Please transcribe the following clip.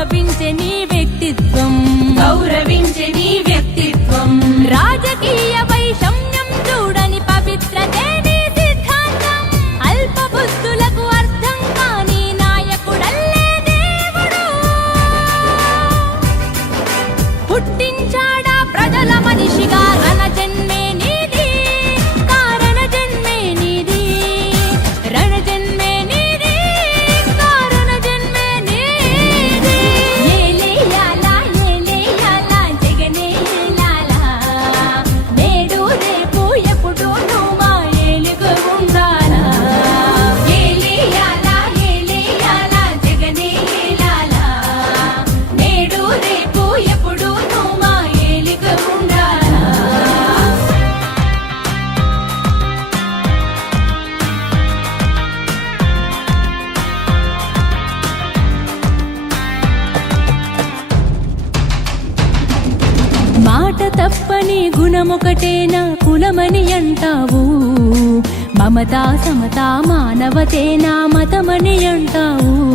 గౌరవించే నీ వ్యక్తిత్వం. గౌరవించే నీ వ్యక్తిత్వం. రాజకీయ వైషమ్యం చూడని పవిత్రతే నీ సిద్ధాంతం. అల్ప బుద్ధులకు అర్థం కాని నాయకుడల్లే దేవుడు. పుట్టించాడా ప్రజల మనిషిగా మాట తప్పని గుణమొకటేనా కులమని అంటావు. మమతా సమతా మానవతేనా మతమని అంటావు.